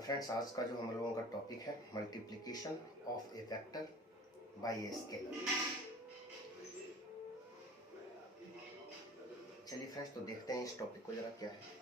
तो फ्रेंड्स, आज का जो हम लोगों का टॉपिक है multiplication of A vector by a scalar. चलिए फ्रेंड्स, तो देखते हैं इस टॉपिक को जरा क्या है।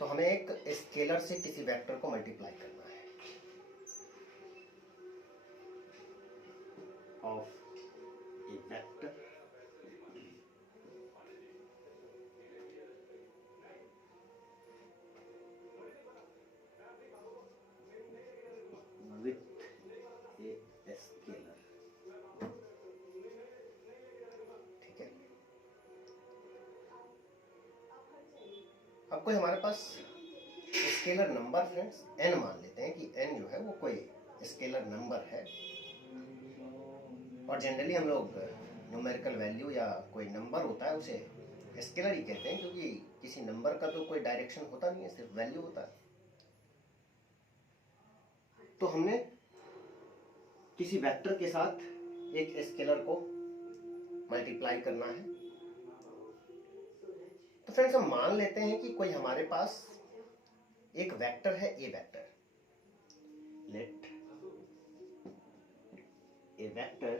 तो हमें एक स्केलर से किसी वेक्टर को मल्टीप्लाई करना है of A vector with a scalar. ठीक है, अब कोई हमारे पास स्केलर नंबर फ्रेंड्स n मान लेते हैं कि n जो है वो कोई स्केलर नंबर है, और जनरली हम लोग न्यूमेरिकल वैल्यू या कोई नंबर होता है उसे स्केलर ही कहते हैं, क्योंकि किसी नंबर का तो कोई डायरेक्शन होता नहीं है, सिर्फ वैल्यू होता है। तो हमने किसी वेक्टर के साथ एक स्केलर को मल्टीप्लाई करना है। तो फ्रेंड्स, हम मान लेते हैं कि कोई हमारे पास एक वेक्टर है A vector. Let A vector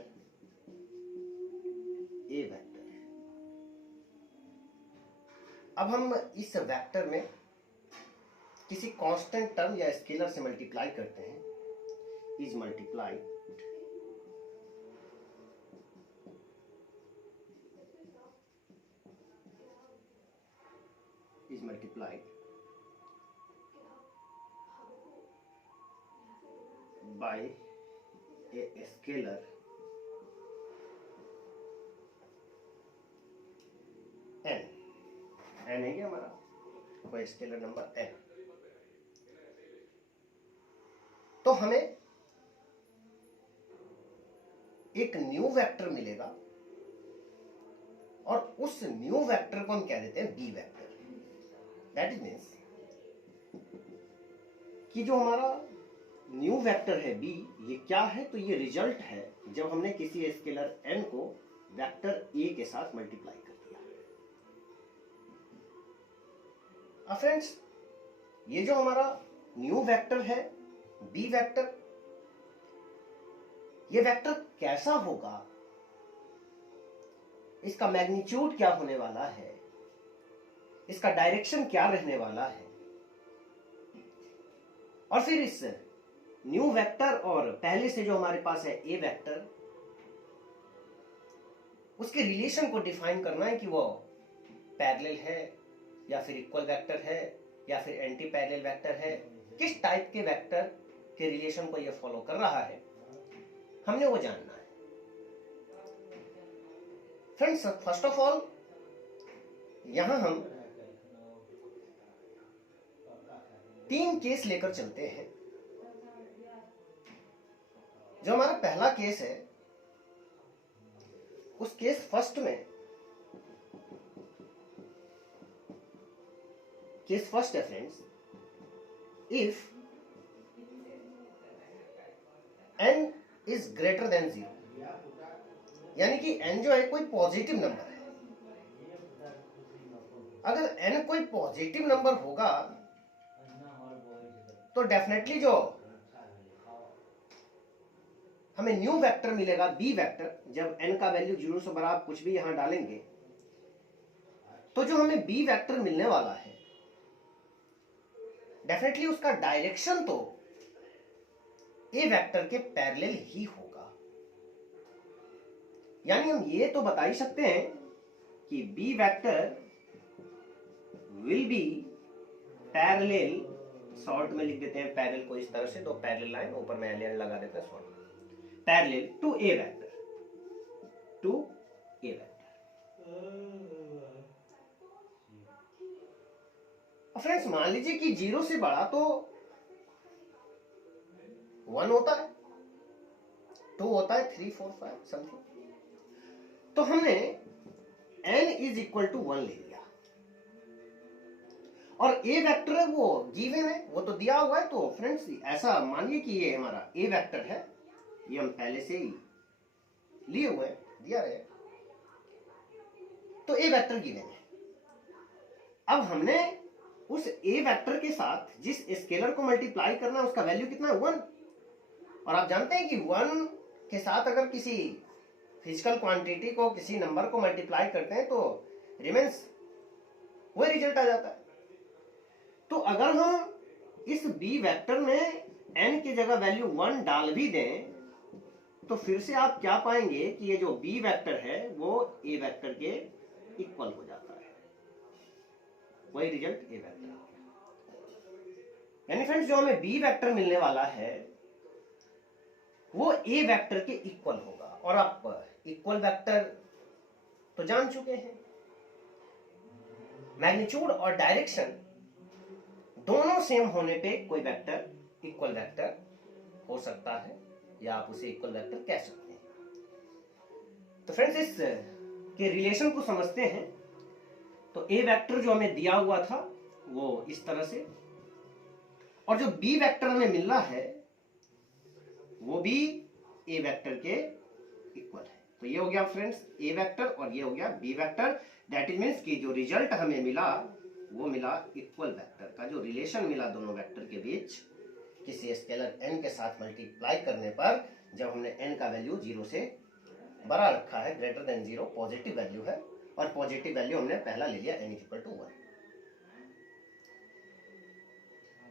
A vector. अब हम इस वेक्टर में किसी कांस्टेंट टर्म या स्केलर से मल्टीप्लाई करते हैं। Is multiplied by a scalar n। n है क्या हमारा कोई स्केलर नंबर n। तो हमें एक न्यू वेक्टर मिलेगा, और उस न्यू वेक्टर को हम कह देते हैं B vector. That is means कि जो हमारा न्यू वेक्टर है बी, ये क्या है? तो ये रिजल्ट है जब हमने किसी स्केलर n को वेक्टर a के साथ मल्टीप्लाई कर दिया। अब फ्रेंड्स, ये जो हमारा न्यू वेक्टर है बी वेक्टर, ये वेक्टर कैसा होगा, इसका मैग्नीट्यूड क्या होने वाला है, इसका डायरेक्शन क्या रहने वाला है, और फिर इस न्यू वेक्टर और पहले से जो हमारे पास है ए वेक्टर, उसके रिलेशन को डिफाइन करना है कि वो पैरेलल है या फिर इक्वल वेक्टर है या फिर एंटी पैरेलल वेक्टर है। किस टाइप के वेक्टर के रिलेशन को ये फॉलो कर रहा है, हमने वो जानना है। फ्रेंड्स, फर्स्ट ऑफ ऑल यहां हम 3 केस लेकर चलते हैं। जो हमारा पहला केस है, उस केस फर्स्ट में, केस फर्स्ट है friends, if n is greater than 0, यानी कि n जो है कोई पॉजिटिव नंबर है। अगर n कोई पॉजिटिव नंबर होगा तो डेफिनेटली जो हमें न्यू वेक्टर मिलेगा बी वेक्टर, जब n का वैल्यू 0 से बड़ा आप कुछ भी यहां डालेंगे, तो जो हमें बी वेक्टर मिलने वाला है डेफिनेटली उसका डायरेक्शन तो ए वेक्टर के पैरेलल ही होगा। यानी हम ये तो बता ही सकते हैं कि B vector will be parallel, short में लिख देते हैं पैरेलल को इस तरह से, दो पैरेलल लाइन ऊपर में एलियन लगा देते हैं शॉर्ट में, parallel to A vector, to A vector. Friends, मान लीजिए कि 0 से बड़ा तो 1 होता है, 2 होता है, 3 4 5 समथिंग, तो हमने n इज इक्वल टू 1 ले लिया और a वेक्टर है वो गिवन है, वो तो दिया हुआ है। तो फ्रेंड्स ऐसा मानिए कि ये हमारा a वेक्टर है, ये हम पहले से ही लिए हुए हैं, दिया रहे, तो a वेक्टर गिवन है। अब हमने उस a वेक्टर के साथ जिस स्केलर को मल्टीप्लाई करना है उसका वैल्यू कितना है 1। और आप जानते हैं कि 1 के साथ अगर किसी फिजिकल क्वांटिटी को, किसी नंबर को मल्टीप्लाई करते हैं तो रिमेंस वही रिजल्ट आ जाता है। तो अगर हम इस b वेक्टर में n की जगह वैल्यू 1 डाल भी दें तो फिर से आप क्या पाएंगे कि ये जो b वेक्टर है वो a वेक्टर के इक्वल हो जाता है, वही रिजल्ट a वेक्टर। यानी फ्रेंड्स जो हमें b वेक्टर मिलने वाला है वो a वेक्टर के इक्वल होगा। और आप इक्वल वेक्टर तो जान चुके हैं, मैग्नीट्यूड और डायरेक्शन दोनों सेम होने पे कोई वेक्टर इक्वल वेक्टर हो सकता है या आप उसे इक्वल वेक्टर कह सकते हैं। तो फ्रेंड्स इस के रिलेशन को समझते हैं। तो a वेक्टर जो हमें दिया हुआ था वो इस तरह से, और जो b वेक्टर हमें मिल रहा है वो भी a वेक्टर के इक्वल है। तो ये हो गया फ्रेंड्स a वेक्टर और ये हो गया b vector. That is means कि जो रिजल्ट हमें मिला वो मिला इक्वल वेक्टर का। जो रिलेशन मिला दोनों वेक्टर के बीच किसी स्केलर n के साथ मल्टीप्लाई करने पर, जब हमने n का वैल्यू 0 से बड़ा रखा है, ग्रेटर देन 0 पॉजिटिव वैल्यू है, और पॉजिटिव वैल्यू हमने पहला ले लिया n इक्वल टू 1।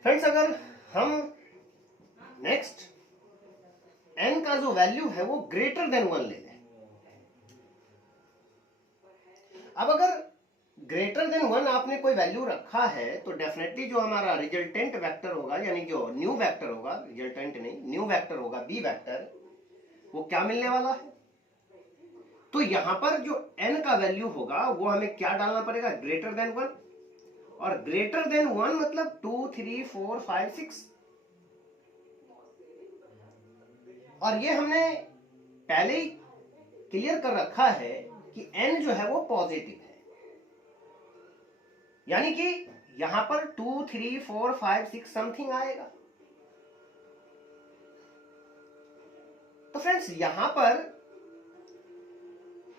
फ्रेंड्स अगर हम नेक्स्ट n का जो वैल्यू है वो ग्रेटर देन 1 ले लें, अब अगर ग्रेटर देन 1 आपने कोई वैल्यू रखा है तो डेफिनेटली जो हमारा रिजल्टेंट वेक्टर होगा, यानी जो न्यू वेक्टर होगा, रिजल्टेंट नहीं न्यू वेक्टर होगा b वेक्टर, वो क्या मिलने वाला है। तो यहां पर जो n का वैल्यू होगा वो हमें क्या डालना पड़ेगा, ग्रेटर देन 1। और ग्रेटर देन 1 मतलब 2 3 4 5 6, और ये हमने पहले ही क्लियर कर रखा है कि n जो है वो पॉजिटिव है, यानी कि यहां पर 2 3 4 5 6 समथिंग आएगा। तो फ्रेंड्स यहां पर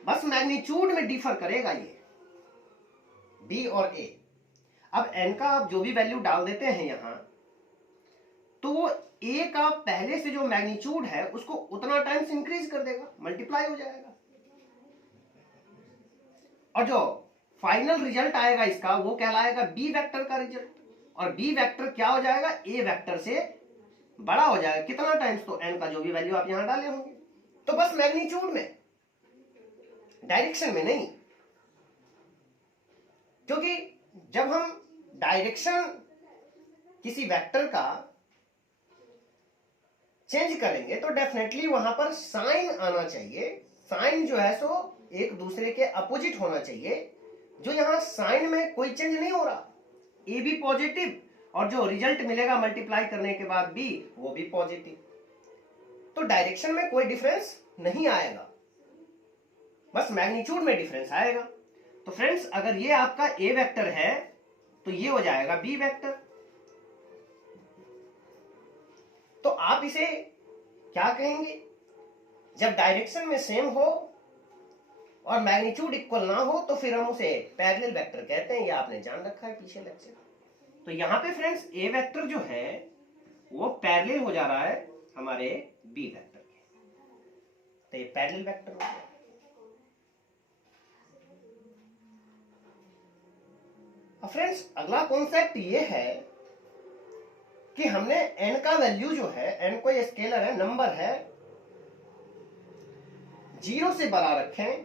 बस मैग्नीट्यूड में डिफर करेगा ये b और a। अब n का आप जो भी वैल्यू डाल देते हैं यहां, तो वो a का पहले से जो मैग्नीट्यूड है उसको उतना टाइम्स इंक्रीज कर देगा, मल्टीप्लाई हो जाएगा, और जो फाइनल रिजल्ट आएगा इसका वो कहलाएगा b वेक्टर का रिजल्ट। और b वेक्टर क्या हो जाएगा, a वेक्टर से बड़ा हो जाएगा। कितना टाइम्स, तो n का जो भी वैल्यू आप यहां डाले होंगे। तो बस मैग्नीट्यूड में, डायरेक्शन में नहीं, क्योंकि जब हम डायरेक्शन किसी वेक्टर का चेंज करेंगे तो डेफिनेटली वहां पर साइन आना चाहिए। साइन जो है सो एक दूसरे के अपोजिट होना चाहिए। जो यहां साइन में कोई चेंज नहीं हो रहा, ए भी पॉजिटिव और जो रिजल्ट मिलेगा मल्टीप्लाई करने के बाद बी वो भी पॉजिटिव, तो डायरेक्शन में कोई डिफरेंस नहीं आएगा, बस मैग्नीट्यूड में डिफरेंस आएगा। तो फ्रेंड्स अगर ये आपका ए वेक्टर है तो ये हो जाएगा बी वेक्टर। तो आप इसे क्या कहेंगे, जब डायरेक्शन में सेम हो और मैग्नीट्यूड इक्वल ना हो तो फिर हम उसे पैरेलल वेक्टर कहते हैं। ये आपने जान रखा है पिछले लेक्चर। तो यहां पे फ्रेंड्स ए वेक्टर जो है वो पैरेलल हो जा रहा है हमारे बी वेक्टर के, तो ये पैरेलल वेक्टर हो गया। फ्रेंड्स अगला कॉन्सेप्ट ये है कि हमने n का वैल्यू जो है, n कोई स्केलर है, नंबर है, 0 से बड़ा रखें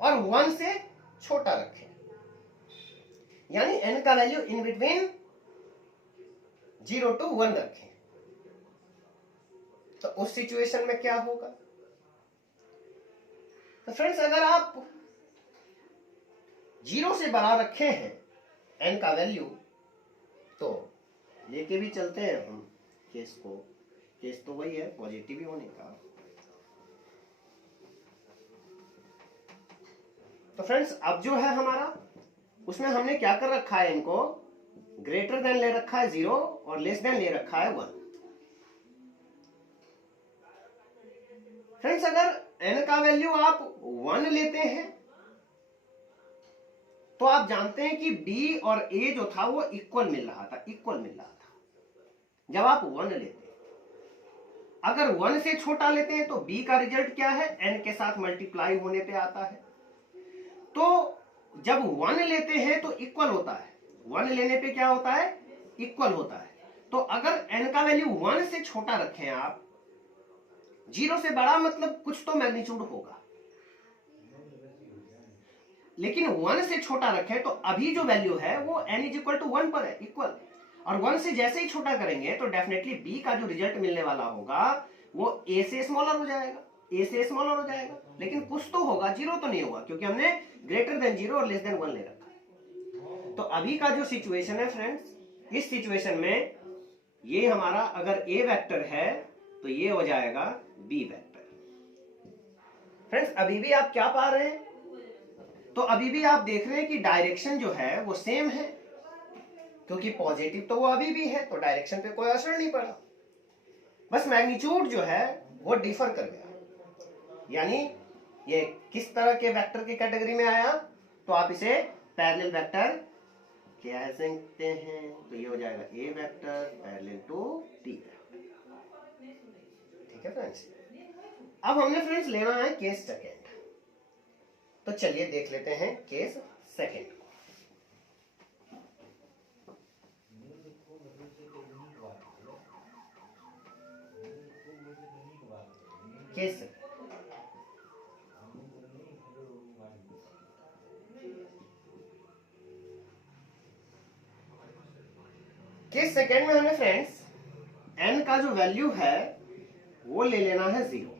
और 1 से छोटा रखें, यानी n का वैल्यू इन बिटवीन 0 to 1 रखें। तो उस सिचुएशन में क्या होगा, तो फ्रेंड्स अगर आप 0 से बड़ा रखे हैं n का वैल्यू, तो लेके भी चलते हैं हम केस को, केस तो वही है पॉजिटिव होने का। तो फ्रेंड्स अब जो है हमारा, उसमें हमने क्या कर रखा है, इनको ग्रेटर देन ले रखा है 0 और लेस देन ले रखा है 1। फ्रेंड्स अगर n का वैल्यू आप 1 लेते हैं तो आप जानते हैं कि b और a जो था वो इक्वल मिल रहा था, जब आप 1 लेते हैं। अगर 1 से छोटा लेते हैं तो b का रिजल्ट क्या है, n के साथ मल्टीप्लाई होने पे आता है। तो जब 1 लेते हैं तो इक्वल होता है, 1 लेने पे क्या होता है, इक्वल होता है। तो अगर n का वैल्यू 1 से छोटा रखें आप, 0 से बड़ा मतलब कुछ तो मैग्नीट्यूड होगा, लेकिन 1 से छोटा रखें तो अभी जो वैल्यू है वो n इज इक्वल टू 1 पर है, इक्वल। और 1 से जैसे ही छोटा करेंगे तो डेफिनेटली b का जो रिजल्ट मिलने वाला होगा वो a से स्मॉलर हो जाएगा, लेकिन कुछ तो होगा, 0 तो नहीं होगा, क्योंकि हमने ग्रेटर देन 0 और लेस देन 1 ले रखा है। तो अभी का जो सिचुएशन है फ्रेंड्स, इस सिचुएशन में ये हमारा अगर a वेक्टर है तो ये हो जाएगा b वेक्टर। फ्रेंड्स अभी भी आप क्या पा रहे हैं, तो अभी भी आप देख रहे हैं कि डायरेक्शन जो है वो सेम है, क्योंकि पॉजिटिव तो वो अभी भी है, तो डायरेक्शन पे कोई असर नहीं पड़ा, बस मैग्नीट्यूड जो है वो डिफर कर गया। यानी ये किस तरह के वेक्टर की कैटेगरी में आया, तो आप इसे पैरेलल वेक्टर कह सकते हैं। तो ये हो जाएगा ए वेक्टर पैरेलल टू टी। ठीक है फ्रेंड्स, अब हमने फ्रेंड्स लेना है केस सेकेंड। तो चलिए देख लेते हैं केस सेकेंड को। केस सेकेंड में हमें फ्रेंड्स n का जो वैल्यू है वो ले लेना है 0।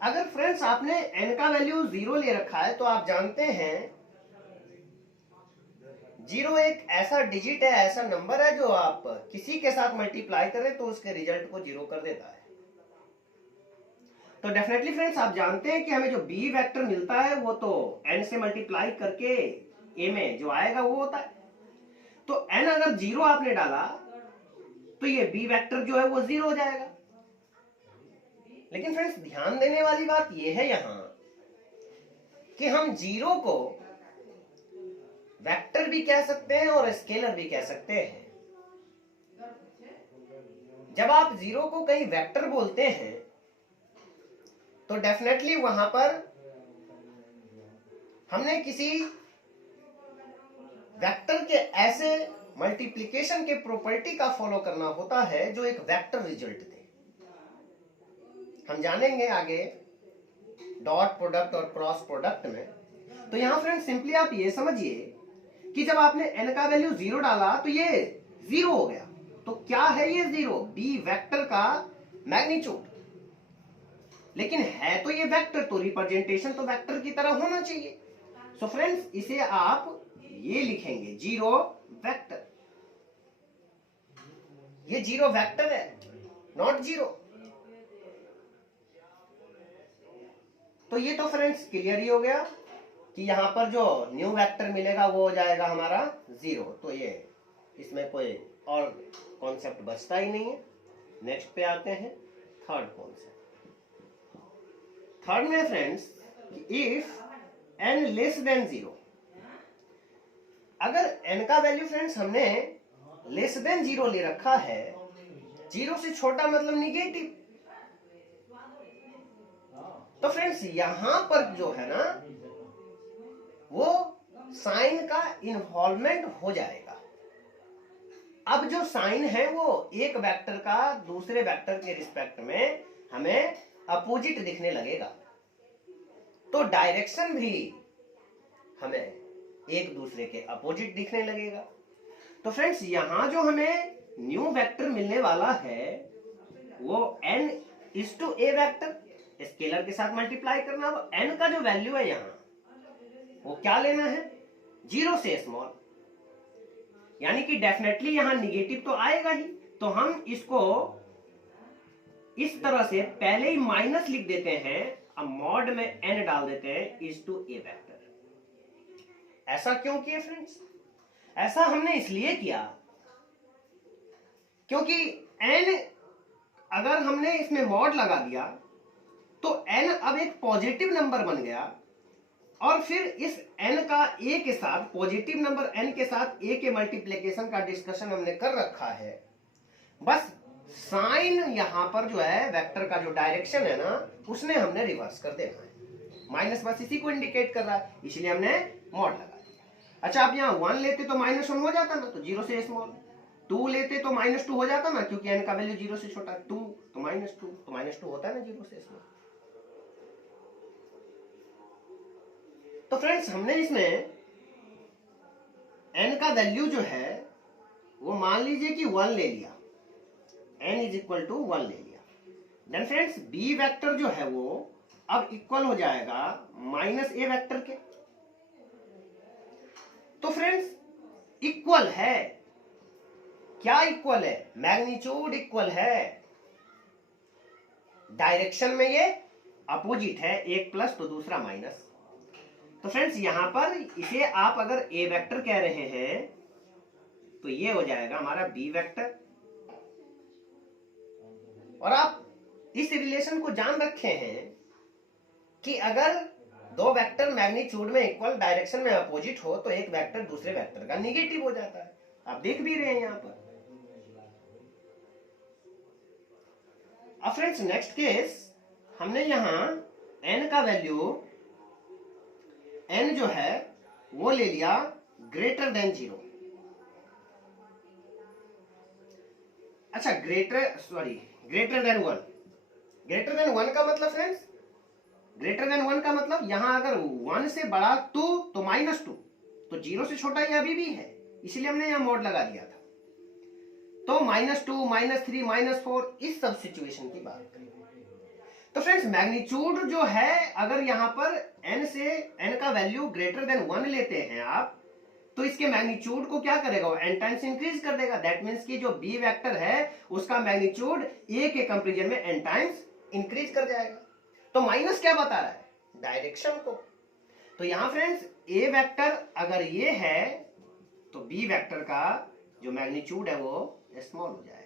अगर फ्रेंड्स आपने n का वैल्यू 0 ले रखा है तो आप जानते हैं 0 एक ऐसा डिजिट है, ऐसा नंबर है जो आप किसी के साथ मल्टीप्लाई करें तो उसके रिजल्ट को 0 कर देता है। तो डेफिनेटली फ्रेंड्स आप जानते हैं कि हमें जो b वेक्टर मिलता है वो तो n से मल्टीप्लाई करके a में जो आएगा वो होता है। तो n अगर 0 आपने डाला तो ये b वेक्टर जो है वो 0 हो जाएगा। लेकिन फ्रेंड्स ध्यान देने वाली बात ये है यहां कि हम 0 को वेक्टर भी कह सकते हैं और स्केलर भी कह सकते हैं। जब आप 0 को कहीं वेक्टर बोलते हैं तो डेफिनेटली वहां पर हमने किसी वेक्टर के ऐसे मल्टीप्लिकेशन के प्रॉपर्टी का फॉलो करना होता है जो एक वेक्टर रिजल्ट दे। हम जानेंगे आगे डॉट प्रोडक्ट और क्रॉस प्रोडक्ट में। तो यहां फ्रेंड्स सिंपली आप ये समझिए कि जब आपने n का वैल्यू 0 डाला तो ये 0 हो गया। तो क्या है ये 0? b वेक्टर का मैग्नीट्यूड। लेकिन है तो ये वेक्टर, तो रिप्रेजेंटेशन तो वेक्टर की तरह होना चाहिए। सो फ्रेंड्स इसे आप ये लिखेंगे 0 वेक्टर। ये 0 वेक्टर है, नॉट 0। तो ये तो फ्रेंड्स क्लियर ही हो गया कि यहां पर जो न्यू वेक्टर मिलेगा वो हो जाएगा हमारा 0। तो ये इसमें कोई और कॉन्सेप्ट बचता ही नहीं है। नेक्स्ट पे आते हैं थर्ड कॉन्सेप्ट। थर्ड में friends if n less than 0, अगर n का वैल्यू फ्रेंड्स हमने लेस देन 0 ले रखा है, 0 से छोटा मतलब निगेटिव, तो फ्रेंड्स यहां पर जो है ना वो साइन का इन्वॉल्वमेंट हो जाएगा। अब जो साइन है वो एक वेक्टर का दूसरे वेक्टर के रिस्पेक्ट में हमें अपोजिट दिखने लगेगा, तो डायरेक्शन भी हमें एक दूसरे के अपोजिट दिखने लगेगा। तो फ्रेंड्स यहां जो हमें न्यू वेक्टर मिलने वाला है वो n is to A vector, scalar के साथ मल्टीप्लाई करना। वो n का जो वैल्यू है यहां वो क्या लेना है, 0 से स्मॉल, यानी कि डेफिनेटली यहां निगेटिव तो आएगा ही। तो हम इसको इस तरह से पहले ही माइनस लिख देते हैं अब मॉड में n डाल देते हैं इज टू ए वेक्टर। ऐसा क्यों किया फ्रेंड्स? ऐसा हमने इसलिए किया क्योंकि n अगर हमने इसमें मॉड लगा दिया तो n अब एक पॉजिटिव नंबर बन गया, और फिर इस n का a के साथ, पॉजिटिव नंबर n के साथ a के मल्टीप्लिकेशन का डिस्कशन हमने कर रखा है। बस साइन यहां पर जो है वेक्टर का जो डायरेक्शन है ना, उसने हमने रिवर्स कर देना है। माइनस बस इसी को इंडिकेट कर रहा है, इसलिए हमने मॉड लगा दिया। अच्छा, आप यहाँ 1 लेते तो -1 हो जाता ना, तो 0 से स्मॉल। 2 लेते तो -2 हो जाता ना, क्योंकि n का वैल्यू 0 से छोटा। 2 तो -2, तो -2 होता है ना 0 से स्मॉल। तो फ्रेंड्स हमने इसमें n का वैल्यू जो है वो मान लीजिए कि 1 ले लिया, n इज इक्वल टू 1 ले लिया। देन फ्रेंड्स b वेक्टर जो है वो अब इक्वल हो जाएगा -a वेक्टर के। तो फ्रेंड्स इक्वल है, क्या इक्वल है? मैग्नीट्यूड इक्वल है। डायरेक्शन में ये अपोजिट है, एक प्लस तो दूसरा माइनस। तो फ्रेंड्स यहां पर इसे आप अगर a वेक्टर कह रहे हैं तो ये हो जाएगा हमारा b वेक्टर। और आप इस रिलेशन को जान रखे हैं कि अगर दो वेक्टर मैग्नीट्यूड में इक्वल, डायरेक्शन में अपोजिट हो, तो एक वेक्टर दूसरे वेक्टर का निगेटिव हो जाता है। आप देख भी रहे हैं यहां पर। अब फ्रेंड्स नेक्स्ट केस, हमने यहां n का वैल्यू, n जो है वो ले लिया ग्रेटर देन 0। अच्छा, ग्रेटर देन 1। ग्रेटर देन 1 का मतलब फ्रेंड्स, ग्रेटर देन 1 का मतलब यहां अगर 1 से बड़ा 2 तो -2, तो 0 से छोटा ये अभी भी है, इसलिए हमने यहां मॉड लगा दिया था। तो -2, -3, -4 इस सब सिचुएशन की बात करें। तो फ्रेंड्स मैग्नीट्यूड जो है, अगर यहां पर n का वैल्यू ग्रेटर देन 1 लेते हैं आप, तो इसके मैग्नीट्यूड को क्या करेगा? वो n टाइम्स इंक्रीज कर देगा। दैट मींस कि जो b वेक्टर है उसका मैग्नीट्यूड a के कंपैरिजन में n टाइम्स इंक्रीज कर जाएगा। तो माइनस क्या बता रहा है? डायरेक्शन को। तो यहां फ्रेंड्स a वेक्टर अगर ये है तो b वेक्टर का जो मैग्नीट्यूड है वो स्मॉल हो जाएगा।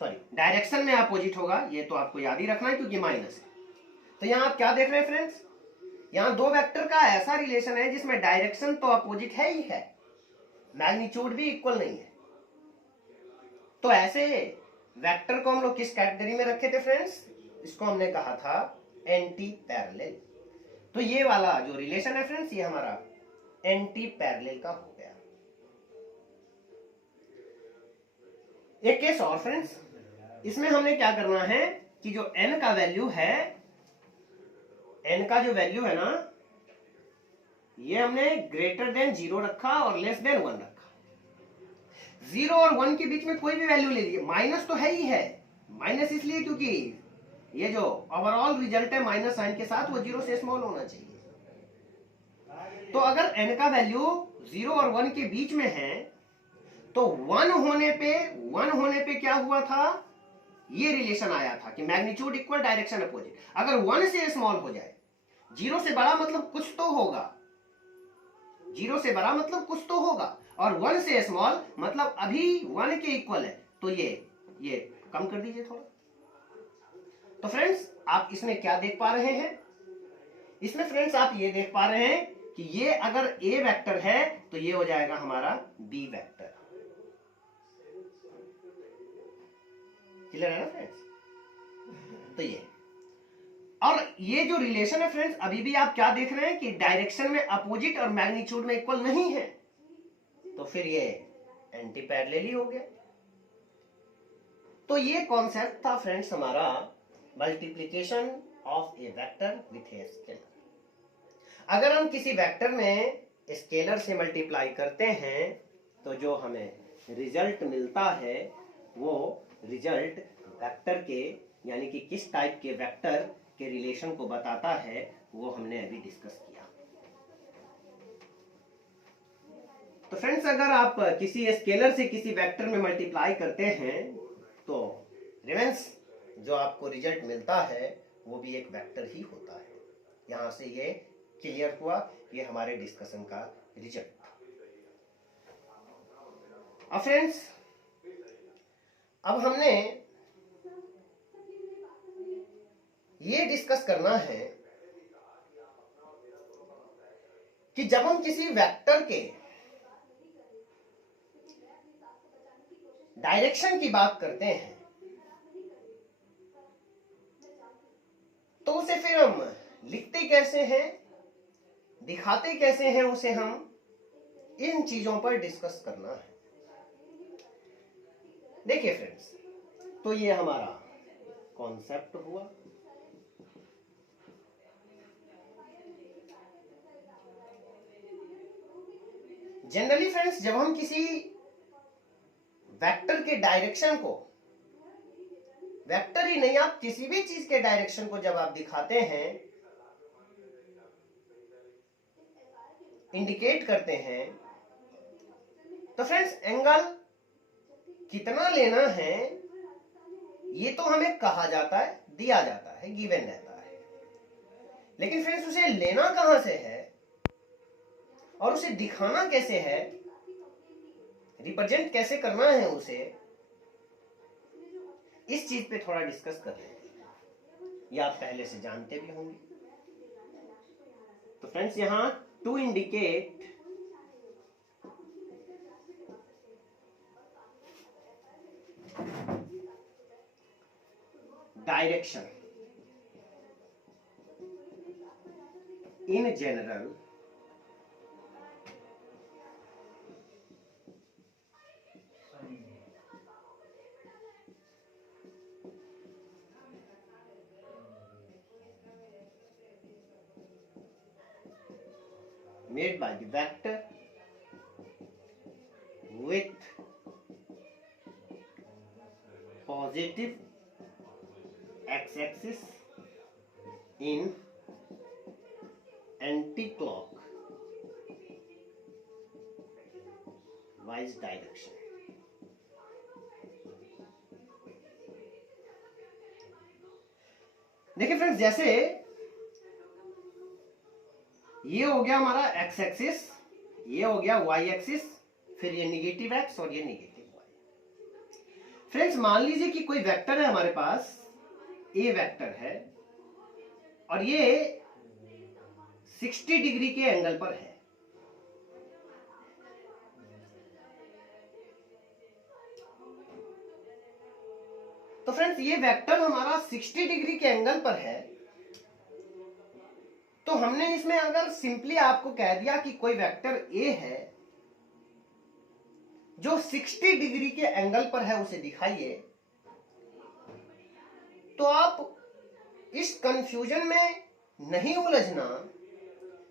सॉरी, डायरेक्शन में अपोजिट होगा, ये तो आपको याद ही रखना है क्योंकि माइनस है। तो यहां आप क्या देख रहे हैं फ्रेंड्स? यहां दो वेक्टर का ऐसा रिलेशन है जिसमें डायरेक्शन तो अपोजिट है ही है, मैग्नीट्यूड भी इक्वल नहीं है। तो ऐसे वेक्टर को हम लोग किस कैटेगरी में रखे थे फ्रेंड्स? इसको हमने कहा था एंटी पैरेलल। तो ये वाला जो रिलेशन है फ्रेंड्स, ये हमारा एंटी पैरेलल का हो गया। एक केस और फ्रेंड्स, इसमें हमने क्या करना है कि जो n का वैल्यू है, n का जो वैल्यू है ना, ये हमने ग्रेटर देन 0 रखा और लेस देन 1 रखा। 0 और 1 के बीच में कोई भी वैल्यू ले लीजिए, माइनस तो है ही है। माइनस इसलिए क्योंकि ये जो ओवरऑल रिजल्ट है माइनस साइन के साथ, वो 0 से स्मॉल होना चाहिए। तो अगर n का वैल्यू 0 और 1 के बीच में है तो 1 होने पे क्या हुआ था? ये रिलेशन आया था कि मैग्नीट्यूड इक्वल, डायरेक्शन अपोजिट। अगर 1 से स्मॉल हो जाए, 0 से बड़ा मतलब कुछ तो होगा, 0 से बड़ा मतलब कुछ तो होगा, और 1 से स्मॉल मतलब अभी 1 के इक्वल है, तो ये कम कर दीजिए थोड़ा। तो फ्रेंड्स आप इसमें क्या देख पा रहे हैं? इसमें फ्रेंड्स आप ये देख पा रहे हैं कि ये अगर a वेक्टर है तो ये हो जाएगा हमारा b वेक्टर। क्लियर है ना फ्रेंड्स? तो ये, और ये जो रिलेशन है फ्रेंड्स, अभी भी आप क्या देख रहे हैं कि डायरेक्शन में अपोजिट और मैग्नीट्यूड में इक्वल नहीं है, तो फिर ये एंटी पैरेलल ही हो गया। तो ये कॉन्सेप्ट था फ्रेंड्स हमारा multiplication of A vector with a scalar. अगर हम किसी वेक्टर में स्केलर से मल्टीप्लाई करते हैं तो जो हमें रिजल्ट मिलता है वो रिजल्ट वेक्टर के, यानी कि किस टाइप के वेक्टर के रिलेशन को बताता है, वो हमने अभी डिस्कस किया। तो फ्रेंड्स अगर आप किसी स्केलर से किसी वेक्टर में मल्टीप्लाई करते हैं तो रिमेंस जो आपको रिजल्ट मिलता है वो भी एक वेक्टर ही होता है। यहां से ये क्लियर हुआ, ये हमारे डिस्कशन का रिजल्ट था। अब फ्रेंड्स, अब हमने ये डिस्कस करना है कि जब हम किसी वेक्टर के डायरेक्शन की बात करते हैं तो उसे फिर हम लिखते कैसे हैं, दिखाते कैसे हैं, उसे हम इन चीजों पर डिस्कस करना है। देखिए फ्रेंड्स, तो ये हमारा कॉन्सेप्ट हुआ। जनरली फ्रेंड्स, जब हम किसी वेक्टर के डायरेक्शन को, वेक्टर ही नहीं, आप किसी भी चीज के डायरेक्शन को जब आप दिखाते हैं, इंडिकेट करते हैं, तो फ्रेंड्स एंगल कितना लेना है ये तो हमें कहा जाता है, दिया जाता है, गिवन रहता है। लेकिन फ्रेंड्स उसे लेना कहां से है और उसे दिखाना कैसे है, रिप्रेजेंट कैसे करना है उसे, इस चीज पे थोड़ा डिस्कस कर लेते हैं। ये आप पहले से जानते भी होंगे। तो फ्रेंड्स, यहां to indicate direction in general, made by the vector with positive x-axis in anti-clockwise direction। देखिए फ्रेंड्स, जैसे ये हो गया हमारा एक्स एक्सिस, ये हो गया वाई एक्सिस, फिर ये निगेटिव एक्स और ये निगेटिव वाई। फ्रेंड्स, मान लीजिए कि कोई वेक्टर है हमारे पास, ए वेक्टर है और ये 60 डिग्री के एंगल पर है। तो फ्रेंड्स, ये वेक्टर हमारा 60 डिग्री के एंगल पर है। तो हमने इसमें अगर सिंपली आपको कह दिया कि कोई वेक्टर ए है जो 60 डिग्री के एंगल पर है, उसे दिखाइए, तो आप इस कंफ्यूजन में नहीं उलझना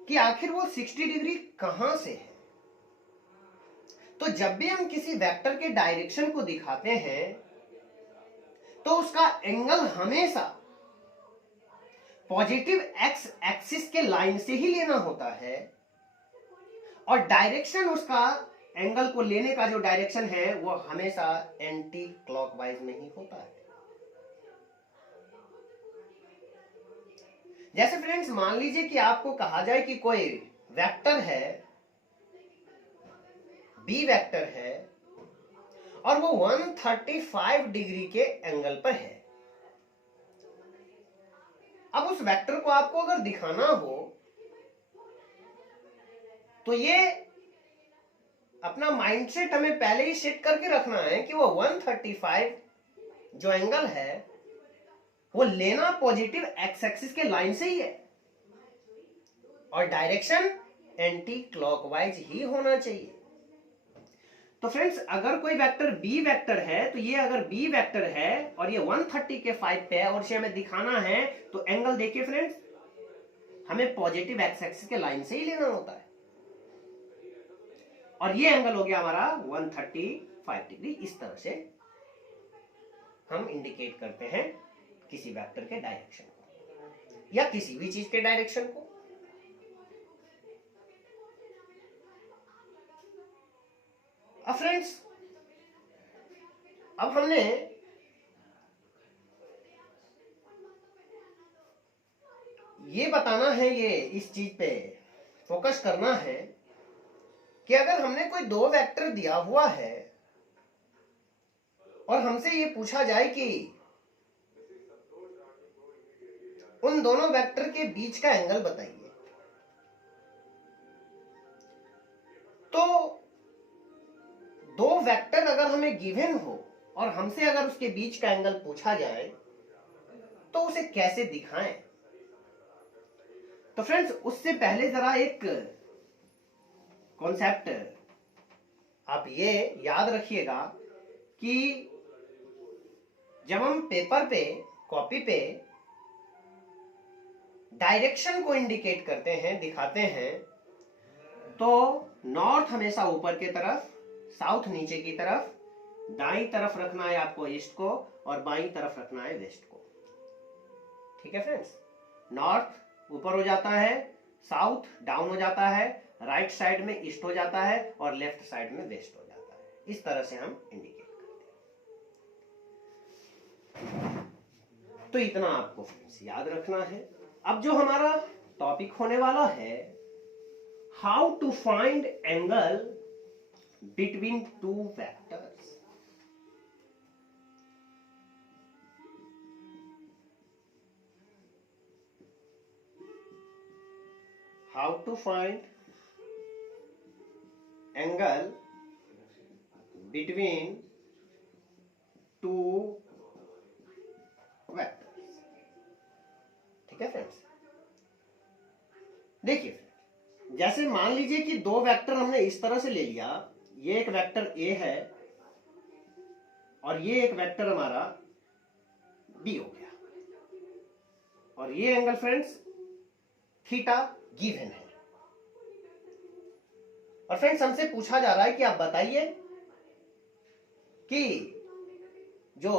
कि आखिर वो 60 डिग्री कहां से है। तो जब भी हम किसी वेक्टर के डायरेक्शन को दिखाते हैं तो उसका एंगल हमेशा पॉजिटिव एक्स एक्सिस के लाइन से ही लेना होता है और डायरेक्शन, उसका एंगल को लेने का जो डायरेक्शन है वो हमेशा एंटी क्लॉकवाइज में ही होता है। जैसे फ्रेंड्स, मान लीजिए कि आपको कहा जाए कि कोई वेक्टर है, बी वेक्टर है और वो 135 डिग्री के एंगल पर है। अब उस वेक्टर को आपको अगर दिखाना हो तो ये अपना माइंडसेट हमें पहले ही सेट करके रखना है कि वो 135 जो एंगल है वो लेना पॉजिटिव एक्स एक्सिस के लाइन से ही है और डायरेक्शन एंटी क्लॉकवाइज ही होना चाहिए। तो फ्रेंड्स, अगर कोई वेक्टर बी वेक्टर है तो ये अगर बी वेक्टर है और ये 130 के 5 पे है और इसे हमें दिखाना है, तो एंगल देखिए फ्रेंड्स, हमें पॉजिटिव एक्स एक्सिस के लाइन से ही लेना होता है और ये एंगल हो गया हमारा 135 डिग्री। इस तरह से हम इंडिकेट करते हैं किसी वेक्टर के डायरेक्शन को या किसी भी चीज के डायरेक्शन को। अब फ्रेंड्स, अब हमने ये बताना है, ये इस चीज पे फोकस करना है कि अगर हमने कोई दो वेक्टर दिया हुआ है और हमसे ये पूछा जाए कि उन दोनों वेक्टर के बीच का एंगल बताइए, तो दो वेक्टर अगर हमें गिवन हो और हमसे अगर उसके बीच का एंगल पूछा जाए तो उसे कैसे दिखाएं। तो फ्रेंड्स, उससे पहले जरा एक कॉन्सेप्ट आप ये याद रखिएगा कि जब हम पेपर पे, कॉपी पे डायरेक्शन को इंडिकेट करते हैं, दिखाते हैं, तो नॉर्थ हमेशा ऊपर की तरफ, साउथ नीचे की तरफ, दाईं तरफ रखना है आपको ईस्ट को और बाईं तरफ रखना है वेस्ट को। ठीक है फ्रेंड्स, नॉर्थ ऊपर हो जाता है, साउथ डाउन हो जाता है, राइट साइड में ईस्ट हो जाता है और लेफ्ट साइड में वेस्ट हो जाता है। इस तरह से हम इंडिकेट करते हैं। तो इतना आपको फ्रेंड्स याद रखना है। अब जो हमारा टॉपिक होने वाला है, how to find angle between two vectors. How to find angle between two vectors. ठीक है फ्रेंड्स, देखिए जैसे मान लीजिए कि दो वेक्टर हमने इस तरह से ले लिया, ये एक वेक्टर ए है और ये एक वेक्टर हमारा बी हो गया, और ये एंगल फ्रेंड्स थीटा गिवन है। और फ्रेंड्स हमसे पूछा जा रहा है कि आप बताइए कि जो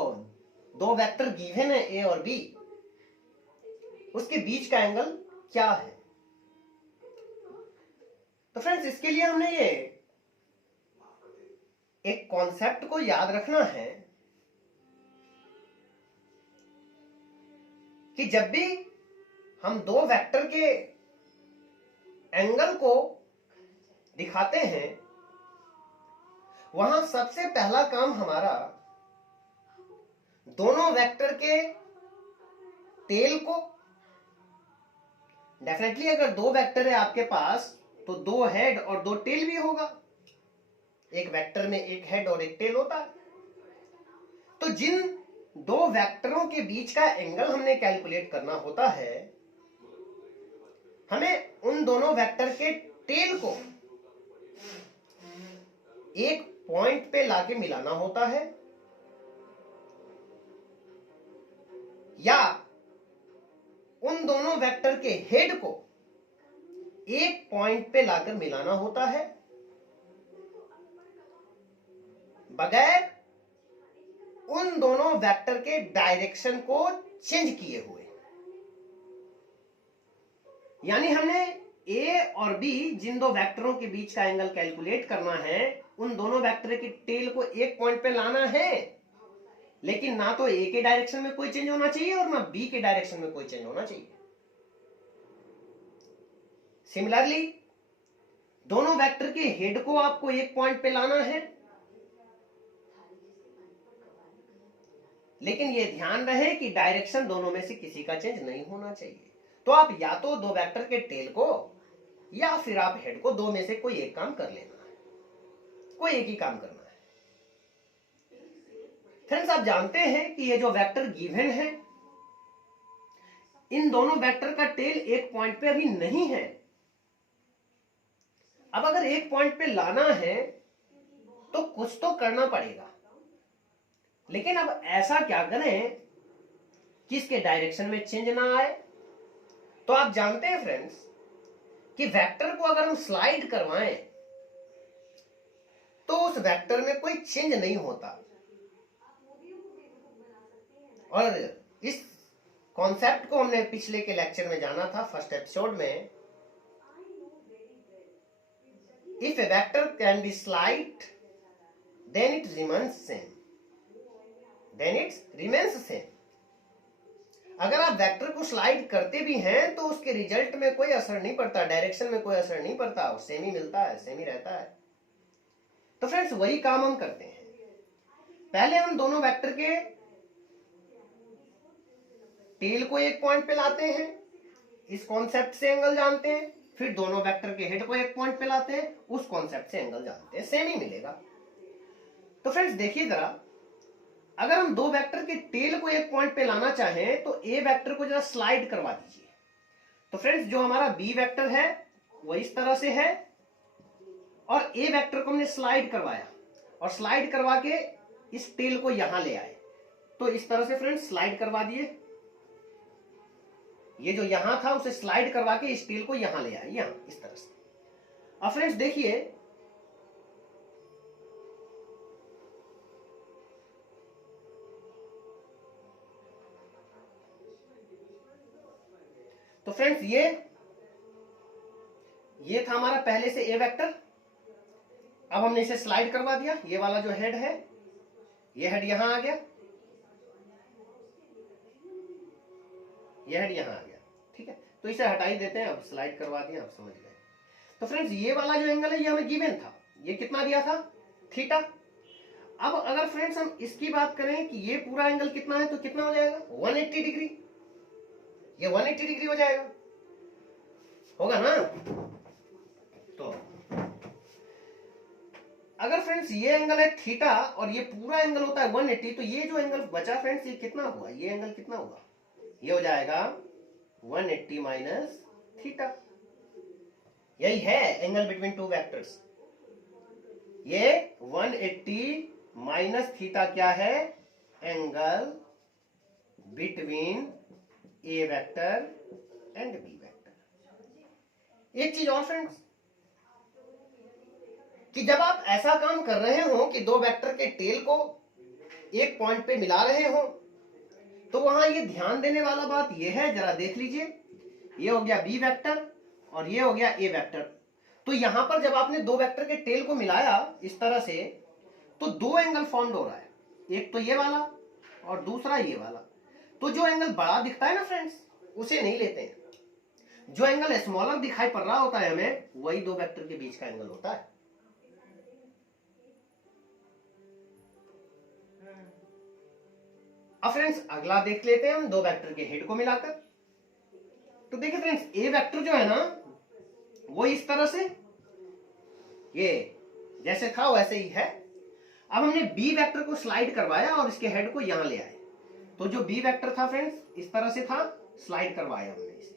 दो वेक्टर गिवन है ए और बी, उसके बीच का एंगल क्या है। तो फ्रेंड्स इसके लिए हमने ये एक कॉन्सेप्ट को याद रखना है कि जब भी हम दो वेक्टर के एंगल को दिखाते हैं, वहां सबसे पहला काम हमारा दोनों वेक्टर के टेल को, डेफिनेटली अगर दो वेक्टर है आपके पास तो दो हेड और दो टेल भी होगा, एक वेक्टर में एक हेड और एक टेल होता है। तो जिन दो वेक्टरों के बीच का एंगल हमने कैलकुलेट करना होता है, हमें उन दोनों वेक्टर के टेल को एक पॉइंट पे लाके मिलाना होता है, या उन दोनों वेक्टर के हेड को एक पॉइंट पे लाकर मिलाना होता है, बगैर उन दोनों वेक्टर के डायरेक्शन को चेंज किए हुए। यानी हमने ए और बी जिन दो वेक्टरों के बीच का एंगल कैलकुलेट करना है, उन दोनों वेक्टर के टेल को एक पॉइंट पे लाना है, लेकिन ना तो ए के डायरेक्शन में कोई चेंज होना चाहिए और ना बी के डायरेक्शन में कोई चेंज होना चाहिए। सिमिलरली दोनों वेक्टर के हेड को आपको एक पॉइंट पे लाना है, लेकिन यह ध्यान रहे कि डायरेक्शन दोनों में से किसी का चेंज नहीं होना चाहिए। तो आप या तो दो वेक्टर के टेल को या फिर आप हेड को, दो में से कोई एक काम कर लेना है, कोई एक ही काम करना है। फ्रेंड्स आप जानते हैं कि ये जो वेक्टर गिवन है, इन दोनों वेक्टर का टेल एक पॉइंट पे अभी नहीं है। अब अगर एक पॉइंट पे लाना है तो कुछ तो करना पड़ेगा, लेकिन अब ऐसा क्या करें कि इसके डायरेक्शन में चेंज ना आए। तो आप जानते हैं फ्रेंड्स कि वेक्टर को अगर हम स्लाइड करवाएं तो उस वेक्टर में कोई चेंज नहीं होता। और इस कॉन्सेप्ट को हमने पिछले के लेक्चर में जाना था, फर्स्ट एपिसोड में। If A vector can be slide then it remains same. अगर आप वेक्टर को स्लाइड करते भी हैं तो उसके रिजल्ट में कोई असर नहीं पड़ता, डायरेक्शन में कोई असर नहीं पड़ता, सेम ही मिलता है, सेम ही रहता है। तो फ्रेंड्स वही काम हम करते हैं। पहले हम दोनों वेक्टर के टेल को एक पॉइंट पे लाते हैं, इस कॉन्सेप्ट से एंगल जानते हैं, फिर दोनों वेक्टर के हेड को एक पॉइंट पे लाते हैं, उस कॉन्सेप्ट से एंगल जानते हैं, सेम ही मिलेगा। तो फ्रेंड्स देखिए जरा, अगर हम दो वेक्टर के टेल को एक पॉइंट पे लाना चाहें तो ए वेक्टर को जरा स्लाइड करवा दीजिए। तो फ्रेंड्स जो हमारा बी वेक्टर है वो इस तरह से है और ए वेक्टर को हमने स्लाइड करवाया और स्लाइड करवा के इस टेल को यहां ले आए। तो इस तरह से फ्रेंड्स स्लाइड करवा दिए, ये जो यहां था उसे स्लाइड करवा के इस टेल को यहां ले आए, यहां इस तरह से। अब फ्रेंड्स देखिए, तो फ्रेंड्स ये था हमारा पहले से ए वेक्टर। अब हमने इसे स्लाइड करवा दिया, ये वाला जो हेड है, ये हेड यहां आ गया, ये हेड यहां आ गया, ठीक है। तो इसे हटा ही देते हैं, अब स्लाइड करवा दिया, आप समझ गए। तो फ्रेंड्स ये वाला जो एंगल है ये हमें गिवन था, ये कितना दिया था, थीटा। अब अगर फ्रेंड्स हम इसकी बात करें कि ये पूरा एंगल कितना है तो कितना हो जाएगा, 180 डिग्री। ये 180 डिग्री हो जाएगा, होगा ना। तो अगर फ्रेंड्स ये एंगल है थीटा और ये पूरा एंगल होता है 180, तो ये जो एंगल बचा फ्रेंड्स ये कितना हुआ, ये एंगल कितना हुआ, ये हो जाएगा 180 माइनस थीटा। यही है एंगल बिटवीन टू वेक्टर्स। ये 180 माइनस थीटा क्या है, angle between A vector and B vector. एक चीज और फ्रेंड्स, कि जब आप ऐसा काम कर रहे हो कि दो वेक्टर के टेल को एक पॉइंट पे मिला रहे हो, तो वहां ये ध्यान देने वाला बात ये है, जरा देख लीजिए, ये हो गया बी वेक्टर और ये हो गया ए वेक्टर। तो यहां पर जब आपने दो वेक्टर के टेल को मिलाया इस तरह से, तो दो एंगल फॉर्म हो रहा है, एक तो ये वाला और दूसरा ये वाला। तो जो एंगल बड़ा दिखता है ना फ्रेंड्स, उसे नहीं लेते हैं, जो एंगल स्मॉलर दिखाई पड़ रहा होता है हमें, वही दो वेक्टर के बीच का एंगल होता है। अब फ्रेंड्स अगला देख लेते हैं हम दो वेक्टर के हेड को मिलाकर। तो देखिए फ्रेंड्स, ए वेक्टर जो है ना वो इस तरह से, ये जैसे था वैसे ही है। अब हमने बी वेक्टर को स्लाइड करवाया और इसके हेड को यहां ले आए। तो जो बी वेक्टर था फ्रेंड्स इस तरह से था, स्लाइड करवाया हमने इसे।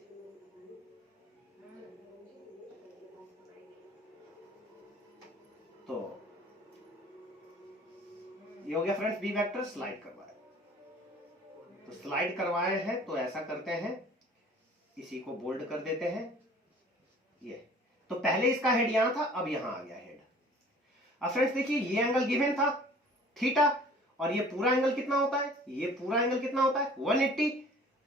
तो ये हो गया फ्रेंड्स बी वेक्टर स्लाइड करवाया। तो स्लाइड करवाए हैं तो ऐसा करते हैं, इसी को बोल्ड कर देते हैं। ये तो पहले इसका हेड यहां था, अब यहां आ गया हेड। अब फ्रेंड्स देखिए, ये एंगल गिवन था थीटा और ये पूरा एंगल कितना होता है, ये पूरा एंगल कितना होता है 180।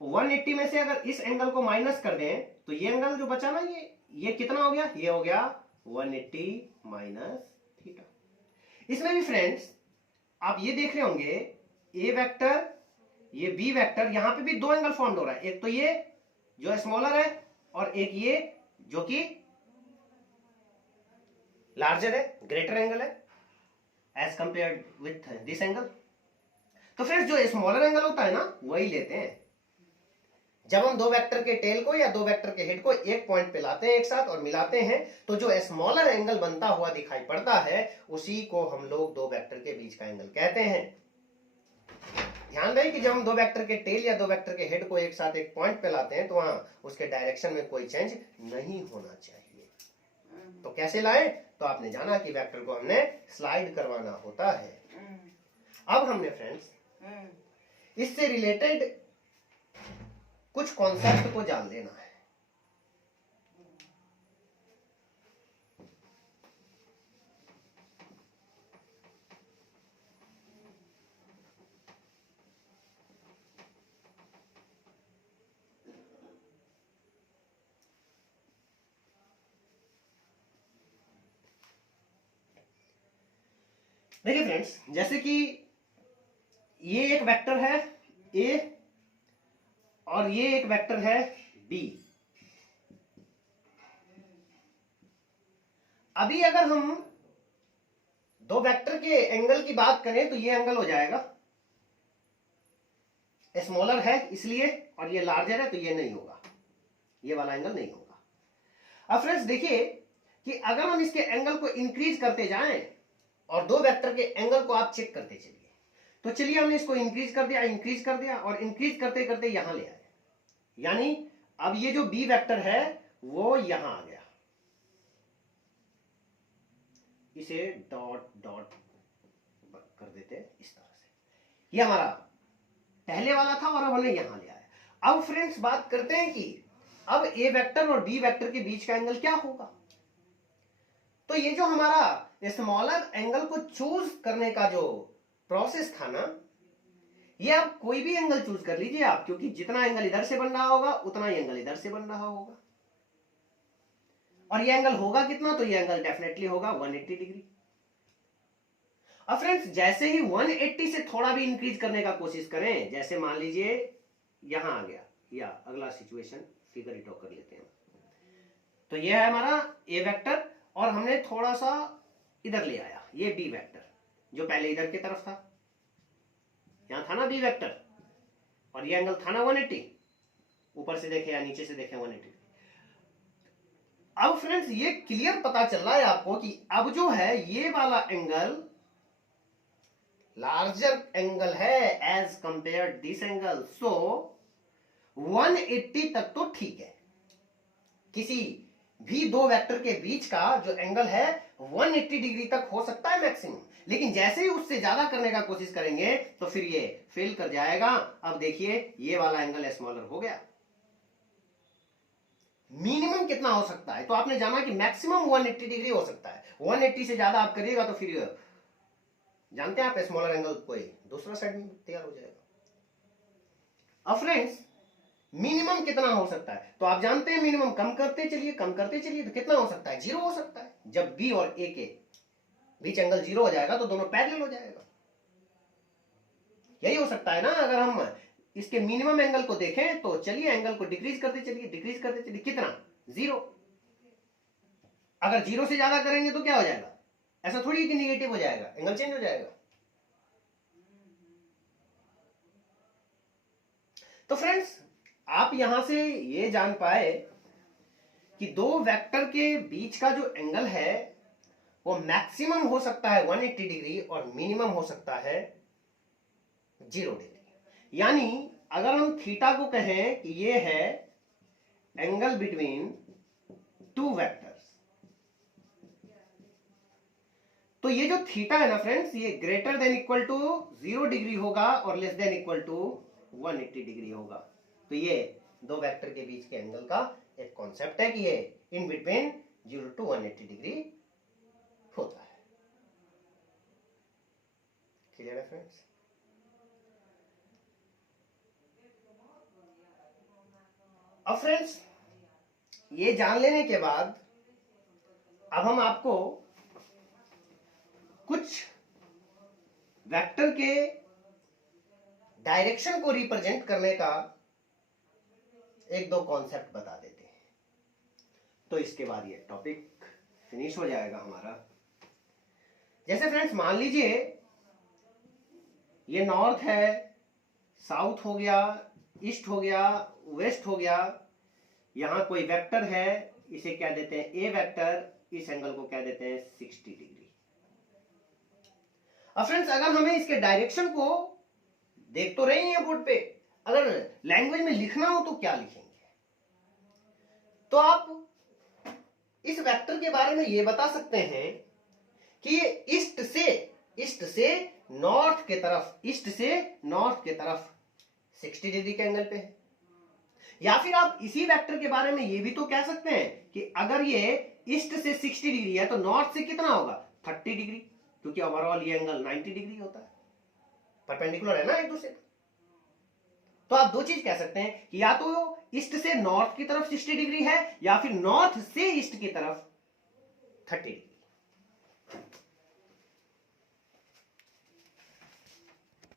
180 में से अगर इस एंगल को माइनस कर दें तो ये एंगल जो बचा ना, ये कितना हो गया, ये हो गया 180 माइनस थीटा। इसमें भी फ्रेंड्स आप ये देख रहे होंगे, ए वेक्टर ये बी वेक्टर, यहां पे भी दो एंगल फॉर्म हो रहा है, एक तो ये जो स्मॉलर है और एक ये जो कि लार्जर है, ग्रेटर एंगल है as compared with this angle. तो फ्रेंड्स जो स्मॉलर एंगल होता है ना वही लेते हैं जब हम दो वेक्टर के टेल को या दो वेक्टर के हेड को एक पॉइंट पे लाते हैं एक साथ और मिलाते हैं। तो जो स्मॉलर एंगल बनता हुआ दिखाई पड़ता है उसी को हम लोग दो वेक्टर के बीच का एंगल कहते हैं। ध्यान रहे कि जब हम दो वेक्टर के टेल या दो वेक्टर के हेड को एक साथ एक पॉइंट पे लाते हैं तो वहां उसके डायरेक्शन में कोई चेंज नहीं होना चाहिए। तो कैसे लाएं, तो आपने जाना कि वेक्टर को हमने स्लाइड करवाना होता है। अब हमने फ्रेंड्स इससे रिलेटेड कुछ कॉन्सेप्ट को जान लेना है। देखिए फ्रेंड्स, जैसे कि ये एक वेक्टर है ए और ये एक वेक्टर है बी। अभी अगर हम दो वेक्टर के एंगल की बात करें तो ये एंगल हो जाएगा, स्मॉलर है इसलिए, और ये लार्जर है तो ये नहीं होगा, ये वाला एंगल नहीं होगा। अब फ्रेंड्स देखिए कि अगर हम इसके एंगल को इंक्रीज करते जाएं और दो वेक्टर के एंगल को आप चेक करते चलिए, तो चलिए हमने इसको इंक्रीज कर दिया और इंक्रीज करते करते यहां ले आए, यानी अब ये जो बी वेक्टर है वो यहां आ गया, इसे डॉट डॉट कर देते हैं इस तरह से, ये हमारा पहले वाला था और अब हमने यहां ले आया। अब फ्रेंड्स बात करते हैं कि अब ए वेक्टर और बी वेक्टर के बीच का एंगल क्या होगा। तो ये जो हमारा स्मॉलर एंगल को चूज करने का जो प्रोसेस था ना, ये आप कोई भी एंगल चूज कर लीजिए आप, क्योंकि जितना एंगल इधर से बन रहा होगा उतना ही एंगल इधर से बन रहा होगा, और ये एंगल होगा कितना, तो ये एंगल डेफिनेटली होगा 180 डिग्री। अब फ्रेंड्स जैसे ही 180 से थोड़ा भी इंक्रीज करने का कोशिश करें, जैसे मान लीजिए यहां आ गया, या अगला सिचुएशन फिगर इट आउट कर लेते हैं, तो ये है हमारा ए वेक्टर और हमने थोड़ा सा इधर ले आया ये बी वेक्टर, जो पहले इधर की तरफ था, यहां था ना बी वेक्टर, और ये एंगल था ना 180, ऊपर से देखे या नीचे से देखे 180। अब फ्रेंड्स ये क्लियर पता चल रहा है आपको कि अब जो है ये वाला एंगल लार्जर एंगल है एज कंपेयर दिस एंगल, सो 180 तक तो ठीक है, किसी भी दो वेक्टर के बीच का जो एंगल है 180 डिग्री तक हो सकता है मैक्सिमम, लेकिन जैसे ही उससे ज्यादा करने का कोशिश करेंगे तो फिर ये फेल कर जाएगा। अब देखिए ये वाला एंगल स्मॉलर हो गया। मिनिमम कितना हो सकता है, तो आपने जाना कि मैक्सिमम 180 डिग्री हो सकता है, 180 से ज्यादा आप करिएगा तो फिर जानते हैं आप स्मॉलर एंगल कोई दूसरा साइड में तैयार हो जाएगा। अब फ्रेंड्स मिनिमम कितना हो सकता है, तो आप जानते हैं मिनिमम कम करते चलिए तो कितना हो सकता है, 0 हो सकता है। जब बी और ए के बीच एंगल 0 हो जाएगा तो दोनों पैरेलल हो जाएगा, यही हो सकता है ना। अगर हम इसके मिनिमम एंगल को देखें तो चलिए एंगल को डिक्रीज करते चलिए, कितना, 0। अगर 0 से ज्यादा करेंगे तो क्या हो जाएगा, ऐसा थोड़ी कि निगेटिव हो जाएगा, एंगल चेंज हो जाएगा। तो फ्रेंड्स आप यहां से ये जान पाए कि दो वेक्टर के बीच का जो एंगल है वो मैक्सिमम हो सकता है 180 डिग्री और मिनिमम हो सकता है 0 डिग्री। यानी अगर हम थीटा को कहें कि ये है एंगल बिटवीन टू वेक्टर्स, तो ये जो थीटा है ना फ्रेंड्स, ये greater than equal to 0 degree होगा और less than equal to 180 degree होगा। तो ये दो वेक्टर के बीच के एंगल का एक कॉन्सेप्ट है कि ये इन बिटवीन 0 टू 180 डिग्री होता है। क्लियर है फ्रेंड्स? अब फ्रेंड्स ये जान लेने के बाद अब हम आपको कुछ वेक्टर के डायरेक्शन को रिप्रेजेंट करने का एक दो कॉन्सेप्ट बता देते हैं, तो इसके बाद ये टॉपिक फिनिश हो जाएगा हमारा। जैसे फ्रेंड्स मान लीजिए ये नॉर्थ है, साउथ हो गया, ईस्ट हो गया, वेस्ट हो गया, यहां कोई वेक्टर है, इसे क्या देते हैं ए वेक्टर, इस एंगल को क्या देते हैं 60 डिग्री। अब फ्रेंड्स अगर हमें इसके डायरेक्शन को देख तो रहे हैं बोर्ड पे, अगर लैंग्वेज में लिखना हो तो क्या लिखेंगे, तो आप इस वेक्टर के बारे में ये बता सकते हैं कि ये ईस्ट से नॉर्थ के तरफ 60 डिग्री के एंगल पे है। या फिर आप इसी वेक्टर के बारे में ये भी तो कह सकते हैं कि अगर ये ईस्ट से 60 डिग्री है तो नॉर्थ से कितना होगा 30 डिग्री, क्योंकि ओवरऑल ये एंगल 90 डिग्री होता है, परपेंडिकुलर है ना एक दूसरे। तो आप दो चीज कह सकते हैं कि या तो ईस्ट से नॉर्थ की तरफ 60 डिग्री है या फिर नॉर्थ से ईस्ट की तरफ 30 डिग्री।